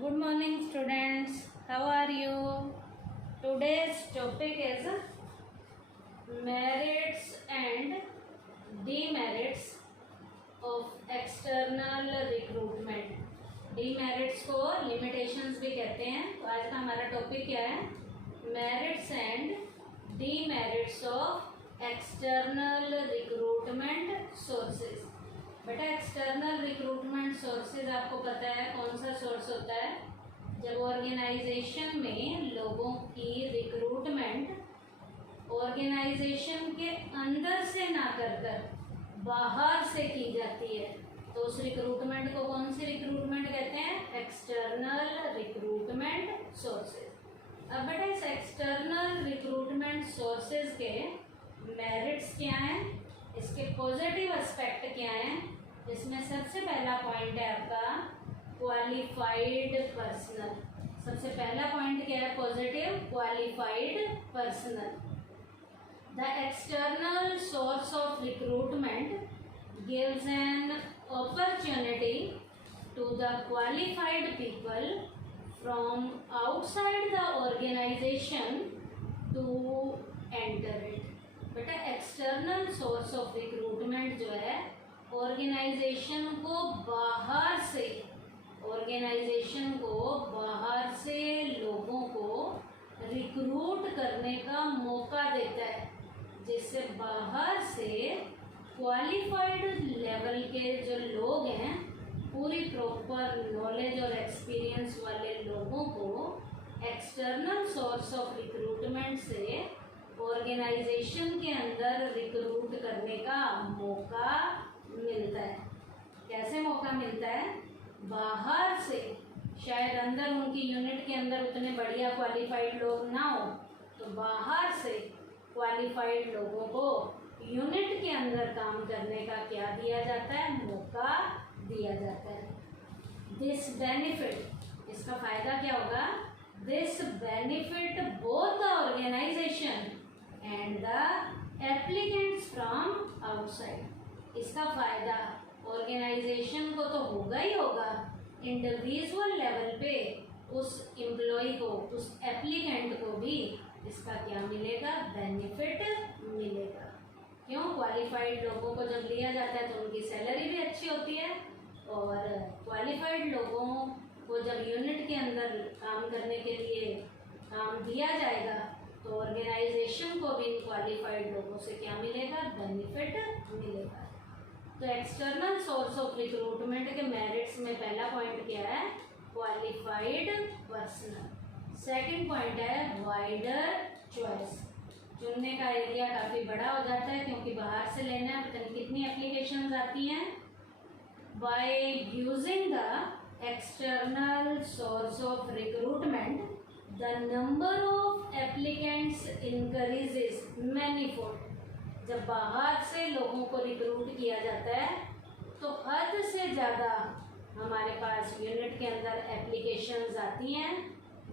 Good morning, students. How are you? Today's topic is merits and demerits of external recruitment. Demerits को limitations भी कहते हैं. तो आज का हमारा टॉपिक क्या है? Merits and demerits of external recruitment sources. बेटा एक्सटर्नल रिक्रूटमेंट सोर्सेज आपको पता है कौन सा सोर्स होता है? जब ऑर्गेनाइजेशन में लोगों की रिक्रूटमेंट ऑर्गेनाइजेशन के अंदर से ना कर बाहर से की जाती है तो उस रिक्रूटमेंट को कौन सी रिक्रूटमेंट कहते हैं? External recruitment sources. अब बेटा इस एक्सटर्नल रिक्रूटमेंट सोर्सेज के मेरिट्स क्या हैं, इसके पॉजिटिव एस्पेक्ट क्या हैं? इसमें सबसे पहला पॉइंट है आपका क्वालिफाइड पर्सनल. सबसे पहला पॉइंट क्या है? Positive qualified personal. The external source of recruitment gives an opportunity to the qualified people from outside the organisation to enter it. बेटा एक्सटर्नल सोर्स ऑफ रिक्रूटमेंट जो है ऑर्गेनाइजेशन को बाहर से लोगों को रिक्रूट करने का मौका देता है, जिससे बाहर से क्वालिफाइड लेवल के जो लोग हैं पूरी प्रॉपर नॉलेज और एक्सपीरियंस वाले लोगों को एक्सटर्नल सोर्स ऑफ रिक्रूटमेंट से ऑर्गेनाइजेशन के अंदर रिक्रूट करने का मौका मिलता है. कैसे मौका मिलता है? बाहर से शायद अंदर उनकी यूनिट के अंदर उतने बढ़िया क्वालिफाइड लोग ना हो, तो बाहर से क्वालिफाइड लोगों को यूनिट के अंदर काम करने का क्या दिया जाता है? मौका दिया जाता है. दिस बेनिफिट, इसका फायदा क्या होगा? This benefit both the organisation and the applicants from outside. इसका फायदा ऑर्गेनाइजेशन को तो होगा ही होगा, इंडिविजुअल लेवल पे उस एम्प्लॉय को, उस एप्लीकेंट को भी इसका क्या मिलेगा? बेनिफिट मिलेगा. क्यों? क्वालिफाइड लोगों को जब लिया जाता है तो उनकी सैलरी भी अच्छी होती है, और क्वालिफाइड लोगों को जब यूनिट के अंदर काम करने के लिए काम दिया जाएगा तो ऑर्गेनाइजेशन को भी क्वालिफाइड लोगों से क्या मिलेगा? बेनिफिट मिलेगा. तो एक्सटर्नल सोर्स ऑफ रिक्रूटमेंट के मेरिट्स में पहला पॉइंट क्या है? Qualified personal. सेकंड पॉइंट है वाइडर चॉइस. चुनने का एरिया काफ़ी बड़ा हो जाता है, क्योंकि बाहर से लेना है, पता नहीं कितनी एप्लीकेशंस आती हैं. By using the external source of recruitment the number of applicants increases manifold. जब बाहर से लोगों को रिक्रूट किया जाता है तो हद से ज़्यादा हमारे पास यूनिट के अंदर एप्लीकेशंस आती हैं,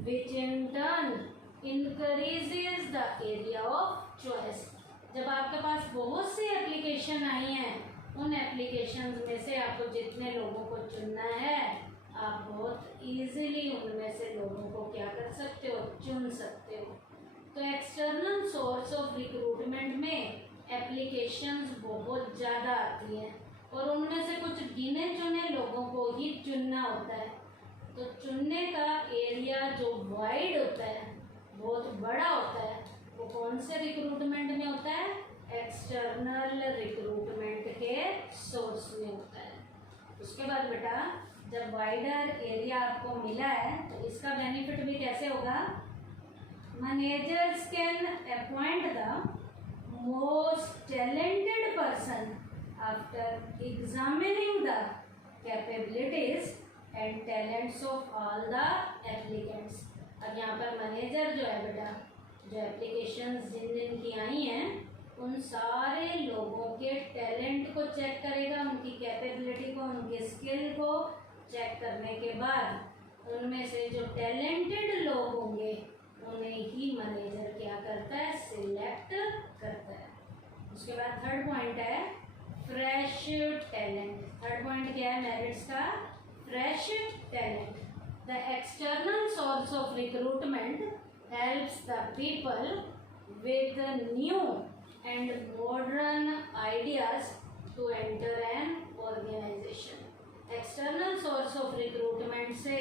which in turn increases the area of choice. जब आपके पास बहुत सी एप्लीकेशन आई हैं, उन एप्लीकेशंस में से आपको जितने लोगों को चुनना है, आप बहुत इजीली उनमें से लोगों को क्या कर सकते हो? चुन सकते हो. तो एक्सटर्नल सोर्स ऑफ रिक्रूटमेंट में एप्लीकेशंस बहुत ज़्यादा आती हैं और उनमें से कुछ गिने चुने लोगों को ही चुनना होता है. तो चुनने का एरिया जो वाइड होता है, बहुत बड़ा होता है, वो कौन से रिक्रूटमेंट में होता है? एक्सटर्नल रिक्रूटमेंट के सोर्स में होता है. उसके बाद बेटा जब वाइडर एरिया आपको मिला है तो इसका बेनिफिट भी कैसे होगा? Managers can appoint the most talented person after examining the capabilities and talents of all the applicants. अब यहाँ पर मैनेजर जो है बेटा, जो एप्लीकेशंस जिन जिन की आई हैं उन सारे लोगों के टैलेंट को चेक करेगा, उनकी कैपेबिलिटी को, उनके स्किल को चेक करने के बाद उनमें से जो टैलेंटेड लोग होंगे उन्हें ही मैनेजर क्या करता है? सिलेक्ट करता है. उसके बाद थर्ड पॉइंट है फ्रेश टैलेंट. थर्ड पॉइंट क्या है मेरिट्स का? Fresh talent. The external source of recruitment helps the people with new and modern ideas to enter an organization. External source of recruitment से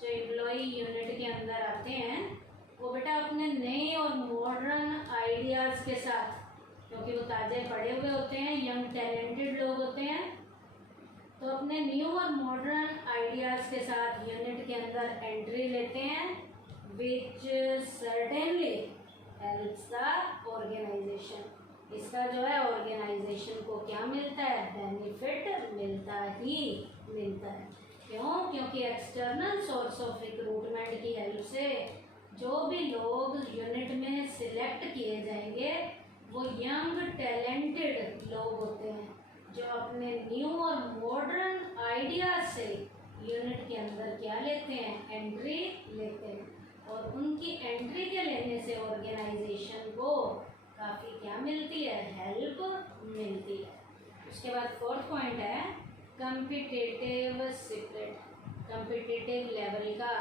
जो एम्प्लॉय यूनिट के अंदर आते हैं वो बेटा अपने नए और मॉडर्न आइडियाज़ के साथ, क्योंकि वो ताज़े पढ़े हुए होते हैं, यंग टैलेंटेड लोग होते हैं, तो अपने न्यू और मॉडर्न आइडियाज़ के साथ यूनिट के अंदर एंट्री लेते हैं, विच सर्टेनली हेल्प्स द ऑर्गेनाइजेशन। इसका जो है ऑर्गेनाइजेशन को क्या मिलता है, बेनिफिट मिलता ही मिलता है। क्यों? क्योंकि एक्सटर्नल सोर्स ऑफ रिक्रूटमेंट की हेल्प से जो भी लोग यूनिट में सिलेक्ट किए जाएंगे वो यंग टैलेंटेड लोग होते हैं जो अपने न्यू और मॉडर्न आइडिया से यूनिट के अंदर क्या लेते हैं, एंट्री लेते हैं, और उनकी एंट्री के लेने से ऑर्गेनाइजेशन को काफ़ी क्या मिलती है, हेल्प मिलती है। उसके बाद फोर्थ पॉइंट है कम्पिटिटिव स्पिरिट। कम्पिटिटिव लेवल का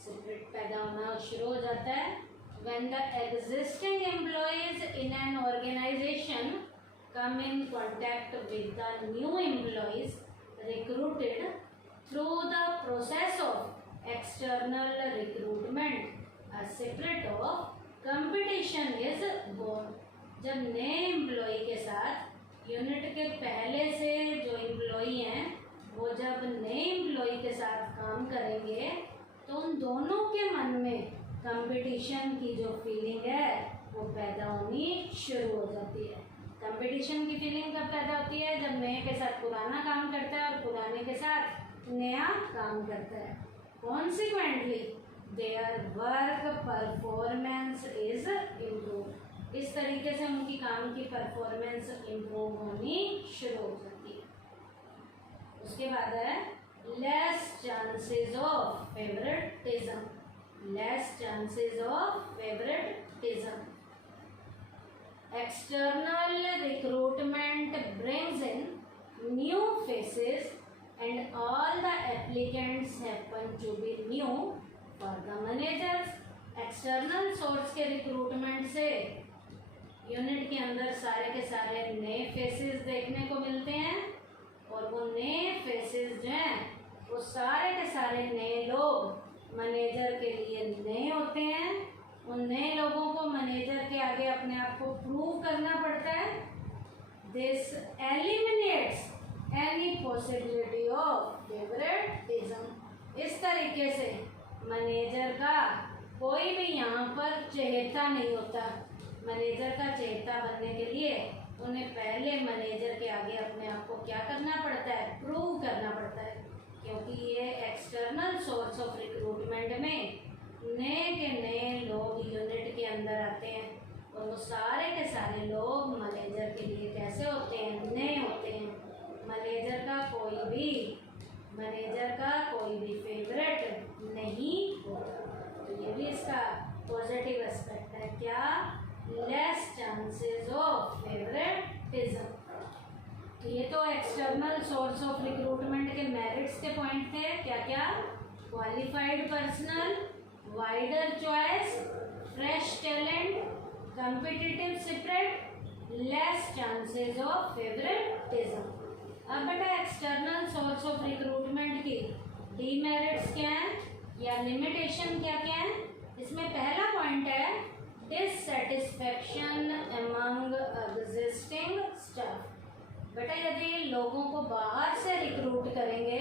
स्पिरिट पैदा होना शुरू हो जाता है when the existing employees in an organization come in contact with the new employees recruited through the process of external recruitment, a spirit of competition is born। जब नए employ के साथ यूनिट के पहले से जो एम्प्लॉय हैं वो जब नए एम्प्लॉय के साथ काम करेंगे तो उन दोनों के मन में कंपटीशन की जो फीलिंग है वो पैदा होनी शुरू हो जाती है। कंपटीशन की फीलिंग कब पैदा होती है, जब नए के साथ पुराना काम करता है और पुराने के साथ नया काम करता है। Consequently their work performance is improve. इस तरीके से उनकी काम की परफॉर्मेंस इम्प्रूव होनी शुरू हो जाती है। उसके बाद है less chances of favouritism. Less chances of favouritism. External recruitment brings in new faces and all the applicants happen to be new for the managers। External source के रिक्रूटमेंट से यूनिट के अंदर सारे के सारे नए फेसेस देखने को मिलते हैं, और वो नए फेसेस जो हैं वो सारे के सारे नए लोग मैनेजर के लिए नए होते हैं। उन नए लोगों को मैनेजर के आगे अपने आप को प्रूव करना पड़ता है। This eliminates any possibility of favouritism. इस तरीके से मैनेजर का कोई भी यहाँ पर चहेता नहीं होता। मैनेजर का चहेता बनने के लिए उन्हें पहले मैनेजर के आगे अपने आप को क्या करना पड़ता है, प्रूव करना पड़ता है, क्योंकि ये एक्सटर्नल सोर्स ऑफ रिक्रूटमेंट में नए के नए लोग यूनिट के अंदर आते हैं, और वो सारे के सारे लोग मैनेजर के लिए कैसे होते हैं, नए होते हैं। मैनेजर का कोई भी फेवरेट नहीं होता। तो ये भी इसका पॉजिटिव एस्पेक्ट है, क्या, लेस चांसेस ऑफ फेवरेटिज्म। तो ये तो एक्सटर्नल सोर्स ऑफ रिक्रूटमेंट के मेरिट्स के पॉइंट थे। क्या क्या, qualified personal, wider choice, fresh talent, competitive spirit, less chances of favouritism. अब बेटा एक्सटर्नल सोर्स ऑफ रिक्रूटमेंट की डीमेरिट्स क्या हैं या लिमिटेशन क्या क्या है। इसमें पहला पॉइंट है डिससेटिस्फैक्शन अमंग एग्जिस्टिंग स्टाफ। बेटा यदि लोगों को बाहर से रिक्रूट करेंगे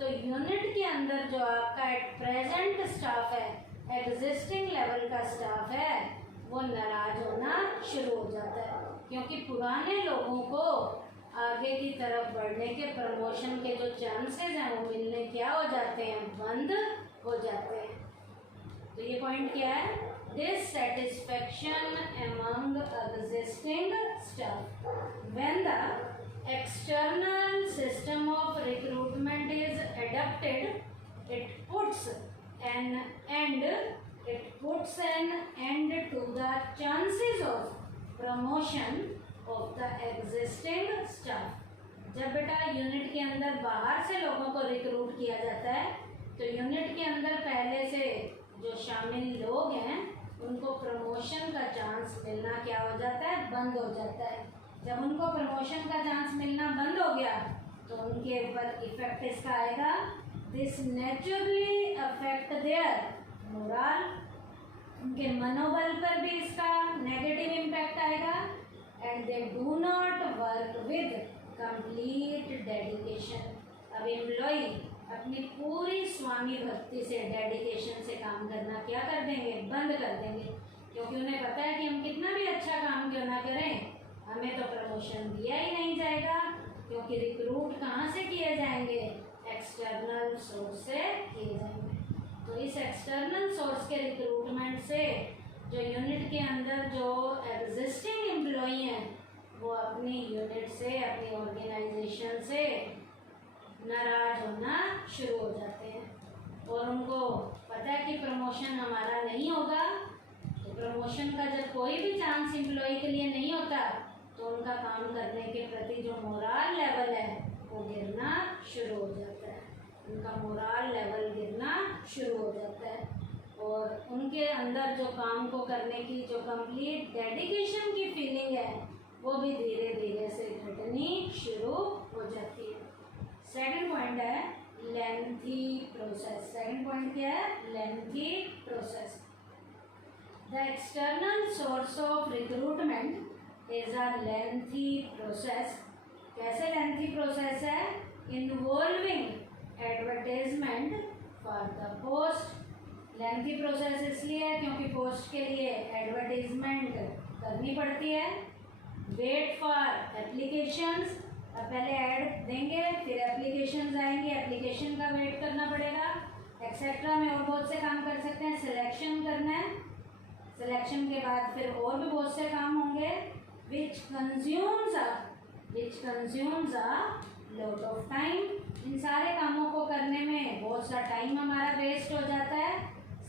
तो यूनिट के अंदर जो आपका एट प्रेजेंट स्टाफ है, एग्जिस्टिंग लेवल का स्टाफ है, वो नाराज होना शुरू हो जाता है, क्योंकि पुराने लोगों को आगे की तरफ बढ़ने के, प्रमोशन के जो चांसेस हैं वो मिलने क्या हो जाते हैं, बंद हो जाते हैं। तो ये पॉइंट क्या है, dissatisfaction among existing staff. When the external system of recruitment is adopted, it puts an end to the chances of promotion of the existing staff। जब बेटा यूनिट के अंदर बाहर से लोगों को रिक्रूट किया जाता है तो यूनिट के अंदर पहले से जो शामिल लोग हैं उनको प्रमोशन का चांस मिलना क्या हो जाता है, बंद हो जाता है। जब उनको प्रमोशन का चांस मिलना बंद हो गया तो उनके ऊपर इफेक्ट इसका आएगा, this naturally affect there moral, उनके मनोबल पर भी इसका नेगेटिव इम्पैक्ट आएगा। And they do not work with complete dedication. अब एम्प्लॉय अपनी पूरी स्वामी भक्ति से, डेडिकेशन से काम करना क्या कर देंगे, बंद कर देंगे, क्योंकि उन्हें पता है कि हम कितना भी अच्छा काम क्यों ना करें हमें तो प्रमोशन दिया ही नहीं जाएगा, क्योंकि रिक्रूट कहाँ से किए जाएंगे, एक्सटर्नल सोर्स से किए जाएंगे। तो इस एक्सटर्नल सोर्स के रिक्रूटमेंट से जो यूनिट के अंदर जो एग्जिस्टिंग एम्प्लॉय हैं वो अपनी यूनिट से, अपनी ऑर्गेनाइजेशन से नाराज होना शुरू हो जाते हैं और उनको पता है कि प्रमोशन हमारा नहीं होगा। तो प्रमोशन का जब कोई भी चांस एम्प्लॉय के लिए नहीं होता तो उनका काम करने के प्रति जो मोरल लेवल है वो गिरना शुरू हो जाता है, उनका मोरल लेवल गिरना शुरू हो जाता है और उनके अंदर जो काम को करने की जो कंप्लीट डेडिकेशन की फीलिंग है वो भी धीरे धीरे से घटनी शुरू हो जाती है। सेकंड पॉइंट है लेंथी प्रोसेस। सेकंड पॉइंट क्या है, lengthy process. The external source of recruitment is a lengthy process. कैसे लेंथी प्रोसेस है, involving advertisement for the post. Lengthy process इसलिए है क्योंकि पोस्ट के लिए एडवर्टाइजमेंट करनी पड़ती है। वेट फॉर एप्लीकेशंस, अब पहले ऐड देंगे फिर एप्लीकेशंस आएंगे, एप्लीकेशन का वेट करना पड़ेगा, एक्सेट्रा में और बहुत से काम कर सकते हैं। सिलेक्शन करना है, सिलेक्शन के बाद फिर और भी बहुत से काम होंगे which consumes a lot of time. इन सारे कामों को करने में बहुत सा टाइम हमारा वेस्ट हो जाता है।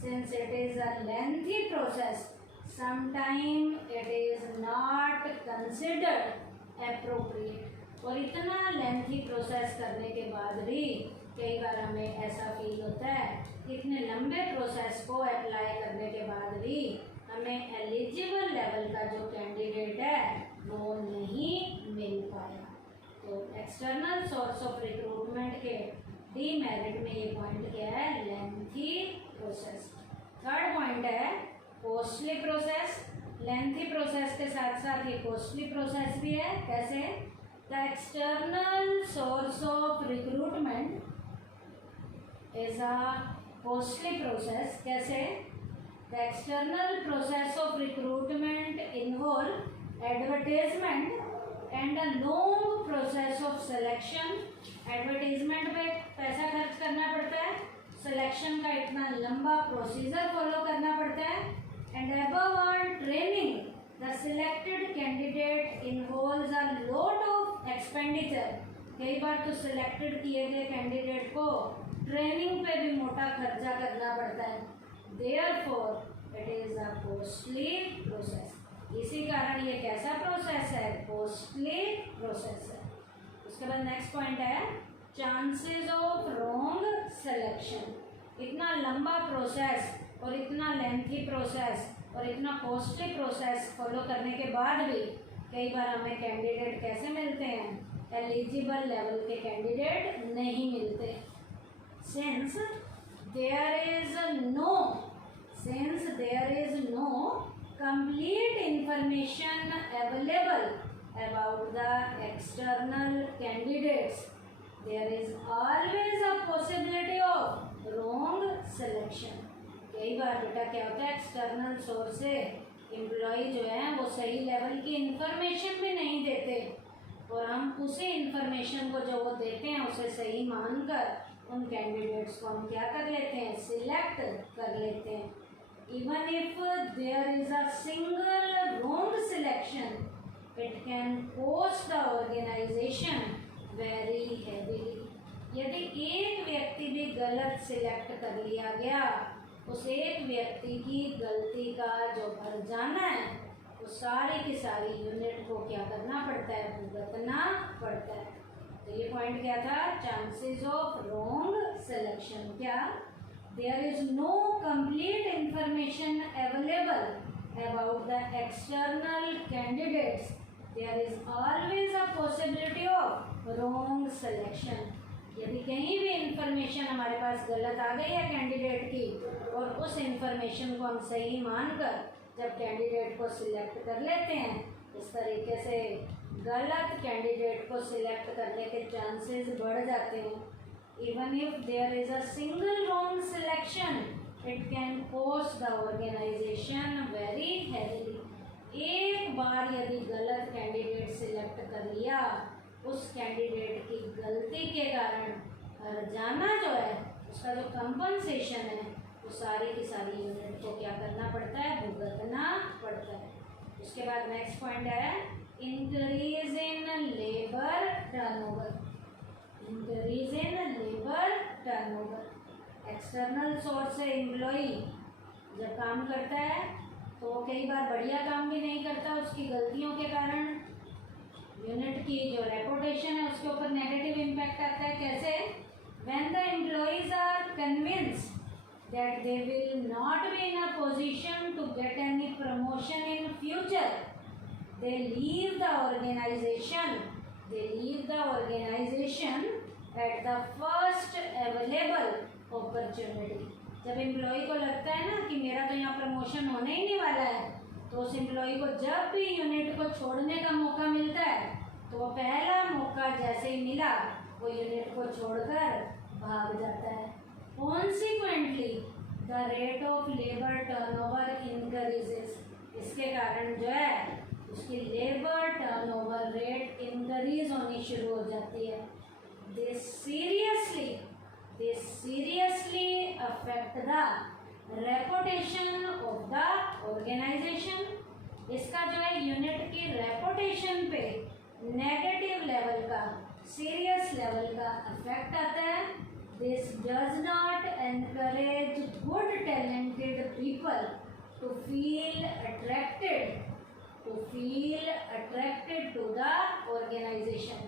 Since it is a lengthy process, sometime it is not considered appropriate. और इतना लेंथी प्रोसेस करने के बाद भी कई बार हमें ऐसा फील होता है कि इतने लंबे प्रोसेस को अप्लाई करने के बाद भी हमें एलिजिबल लेवल का जो कैंडिडेट है वो नहीं मिल पाया। तो एक्सटर्नल सोर्स ऑफ रिक्रूटमेंट के डीमेरिट में ये पॉइंट क्या है, लेंथी प्रोसेस। थर्ड पॉइंट है कॉस्टली प्रोसेस। लेंथी प्रोसेस के साथ साथ ये कॉस्टली प्रोसेस भी है। कैसे, the external source of recruitment is a costly process. कैसे, the external process of recruitment involve advertisement and a long process of selection. Advertisement पे पैसा खर्च करना पड़ता है, सिलेक्शन का इतना लंबा प्रोसीजर फॉलो करना पड़ता है, and above all training the selected candidate involves a lot of expenditure. कई बार तो सिलेक्टेड किए गए कैंडिडेट को ट्रेनिंग पे भी मोटा खर्चा करना पड़ता है। Therefore it is a costly process. इसी कारण ये कैसा प्रोसेस है, कॉस्टली प्रोसेस है। उसके बाद नेक्स्ट पॉइंट है चांसेस ऑफ रॉन्ग सिलेक्शन। इतना लंबा प्रोसेस और इतना लेंथी प्रोसेस और इतना कॉस्टली प्रोसेस फॉलो करने के बाद भी कई बार हमें कैंडिडेट कैसे मिलते हैं, एलिजिबल लेवल के कैंडिडेट नहीं मिलते। Since there is no complete information available about the external candidates, there is always a possibility of wrong selection। कई बार बेटा क्या होता है, एक्सटर्नल सोर्स से एम्प्लॉय जो है वो सही लेवल की इंफॉर्मेशन भी नहीं देते और हम उसी इंफॉर्मेशन को जो वो देते हैं उसे सही मानकर उन कैंडिडेट्स को हम क्या कर लेते हैं, सिलेक्ट कर लेते हैं। Even if there is a single wrong selection, it can cost the organisation very heavily. यदि एक व्यक्ति भी गलत सिलेक्ट कर लिया गया, उस एक व्यक्ति की गलती का जो हर्जाना है वो सारी की सारी यूनिट को क्या करना पड़ता है, भुगतना पड़ता है। तो ये पॉइंट क्या था, चांसेस ऑफ रॉन्ग सिलेक्शन। क्या, there is no complete information available about the external candidates, there is always a possibility of wrong selection. यदि कहीं भी इंफॉर्मेशन हमारे पास गलत आ गई है कैंडिडेट की, और उस इंफॉर्मेशन को हम सही मानकर जब कैंडिडेट को सिलेक्ट कर लेते हैं, इस तरीके से गलत कैंडिडेट को सिलेक्ट करने के चांसेस बढ़ जाते हैं। Even if there is a single wrong selection, it can cost the organisation very heavily. एक बार यदि गलत कैंडिडेट सिलेक्ट कर लिया, उस कैंडिडेट की गलती के कारण हर्जाना जो है, उसका जो कंपनसेशन है, वो सारी की सारी यूनिट को क्या करना पड़ता है, भुगतना पड़ता है। उसके बाद नेक्स्ट पॉइंट है increase in labour turnover. Increase in labour turnover. External source से एम्प्लॉई जब काम करता है तो वो कई बार बढ़िया काम भी नहीं करता, उसकी गलतियों के कारण यूनिट की जो रेपुटेशन है उसके ऊपर नेगेटिव इम्पैक्ट आता है। कैसे, when the employees are convinced that they will not be in a position to get any promotion in future, they leave the organization at the first available opportunity। जब employ को लगता है ना कि मेरा तो यहाँ प्रमोशन होने ही नहीं वाला है, तो उस एम्प्लॉय को जब भी यूनिट को छोड़ने का मौका मिलता है, तो वो पहला मौका जैसे ही मिला वो यूनिट को छोड़कर भाग जाता है। Consequently, the rate of labor turnover increases। इसके कारण जो है उसकी लेबर टर्नओवर रेट इंक्रीज होनी शुरू हो जाती है। This seriously affect the reputation of the organization। इसका जो है यूनिट की रेपुटेशन पे नेगेटिव लेवल का, सीरियस लेवल का इफेक्ट आता है। This does not encourage good talented people to feel attracted to the organization।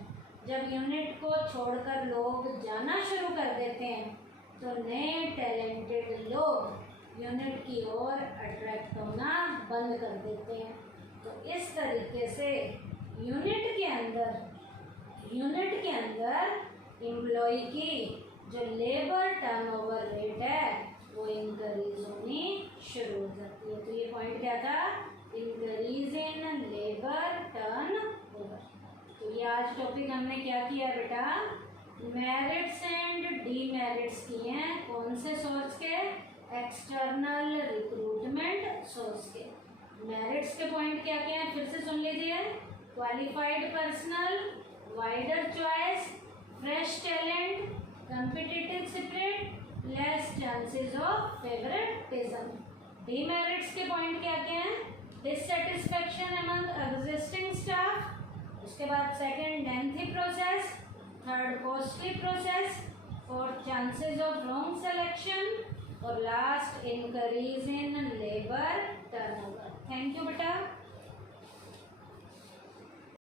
जब यूनिट को छोड़कर लोग जाना शुरू कर देते हैं, तो नए टैलेंटेड लोग यूनिट की ओर अट्रैक्ट होना बंद कर देते हैं। तो इस तरीके से यूनिट के अंदर एम्प्लॉय की जो लेबर टर्नओवर रेट है वो इंक्रीज होनी शुरू हो जाती है। तो ये पॉइंट क्या था, इंक्रीज इन लेबर टर्नओवर। तो ये आज टॉपिक हमने क्या किया बेटा, मेरिट्स एंड डीमेरिट्स किए हैं। कौन से सोर्स के, एक्सटर्नल रिक्रूटमेंट सोर्स के। मेरिट्स के पॉइंट क्या क्या है फिर से सुन लीजिए, qualified personal, wider choice, fresh talent, competitive spirit, less chances of favoritism। demerits के पॉइंट क्या क्या हैं, dissatisfaction among existing staff, उसके बाद second lengthy process, third costly process, fourth chances of wrong selection, और last increase in labour turnover. Thank you बेटा।